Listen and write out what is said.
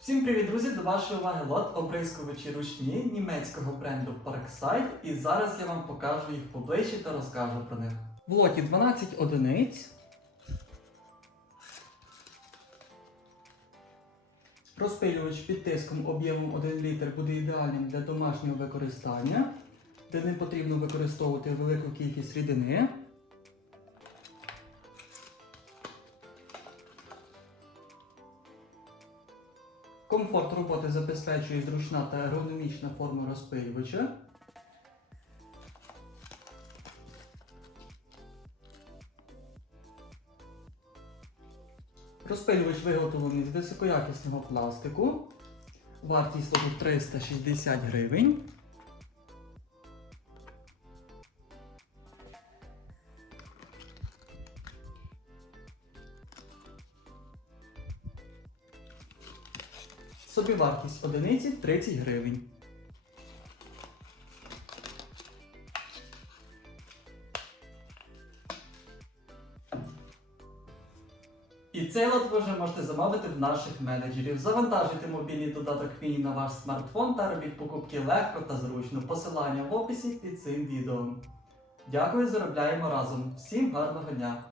Всім привіт, друзі! До вашої уваги лот оприскувачі ручні німецького бренду Parkside. І зараз я вам покажу їх поближче та розкажу про них. В лоті 12 одиниць. Розпилювач під тиском об'ємом 1 літр буде ідеальним для домашнього використання, де не потрібно використовувати велику кількість рідини. Комфорт роботи забезпечує зручна та ергономічна форма розпилювача. Розпилювач виготовлений з високоякісного пластику. Вартість лоту 360 гривень. Собівартість одиниці 30 гривень. І цей лот ви вже можете замовити в наших менеджерів. Завантажуйте мобільний додаток Фіні на ваш смартфон та робіть покупки легко та зручно. Посилання в описі під цим відео. Дякую, заробляємо разом. Всім гарного дня!